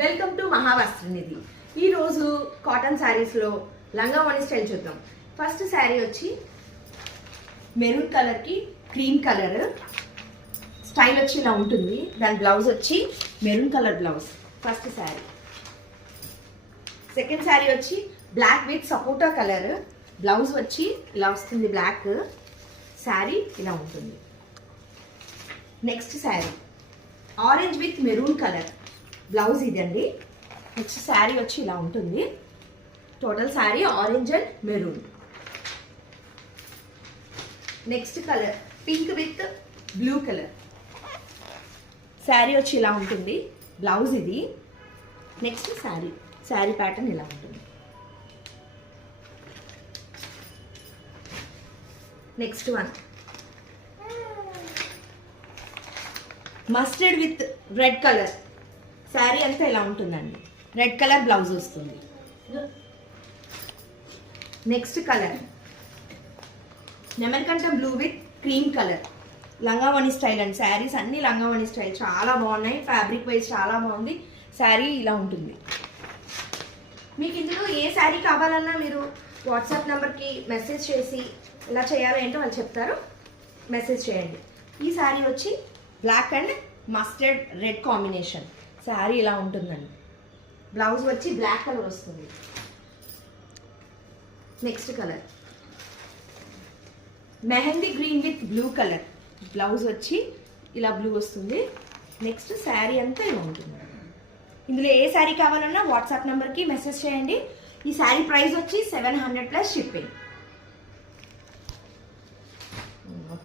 Welcome to మహావస్త్రనిధి. ఈరోజు cotton శారీస్లో లంగావోణి style చూద్దాం. ఫస్ట్ శారీ వచ్చి మెరూన్ కలర్కి క్రీమ్ కలర్ స్టైల్ వచ్చి ఇలా ఉంటుంది. దాని బ్లౌజ్ వచ్చి maroon colour blouse. First sari. Second sari వచ్చి black with sapota colour, blouse వచ్చి ఇలా వస్తుంది బ్లాక్, శారీ ఇలా ఉంటుంది. Next sari orange with maroon colour, blouse ఇదండి. నెక్స్ట్ శారీ వచ్చి ఇలా ఉంటుంది. Total sari orange and maroon. Next colour pink with blue colour, sari వచ్చి ఇలా ఉంటుంది. బ్లౌజ్ ఇది. నెక్స్ట్ శారీ ప్యాటర్న్ ఇలా ఉంటుంది. Next one mustard with red colour, sari అంతా ఇలా ఉంటుందండి. రెడ్ కలర్ బ్లౌజ్ వస్తుంది. నెక్స్ట్ కలర్ నెమలికంఠం బ్లూ విత్ క్రీమ్ కలర్, లంగావోణి స్టైల్ అండి. శారీస్ అన్ని లంగావోణి స్టైల్ చాలా బాగున్నాయి. ఫ్యాబ్రిక్ వైజ్ చాలా బాగుంది. శారీ ఇలా ఉంటుంది. మీకు ఇందులో ఏ శారీ కావాలన్నా మీరు వాట్సాప్ నెంబర్కి మెసేజ్ చేసి ఇలా చేయాలి ఏంటో వాళ్ళు చెప్తారు, మెసేజ్ చేయండి. ఈ శారీ వచ్చి black and mustard red combination, sari ఇలా ఉంటుందండి. బ్లౌజ్ వచ్చి బ్లాక్ కలర్ వస్తుంది. Next colour mehndi green with blue colour, blouse వచ్చి ఇలా బ్లూ వస్తుంది. నెక్స్ట్ శారీ అంతా ఇలా ఉంటుంది. ఇందులో ఏ శారీ కావాలన్నా వాట్సాప్ నెంబర్కి మెసేజ్ చేయండి. ఈ శారీ ప్రైస్ వచ్చి 700 ప్లస్ షిప్పింగ్.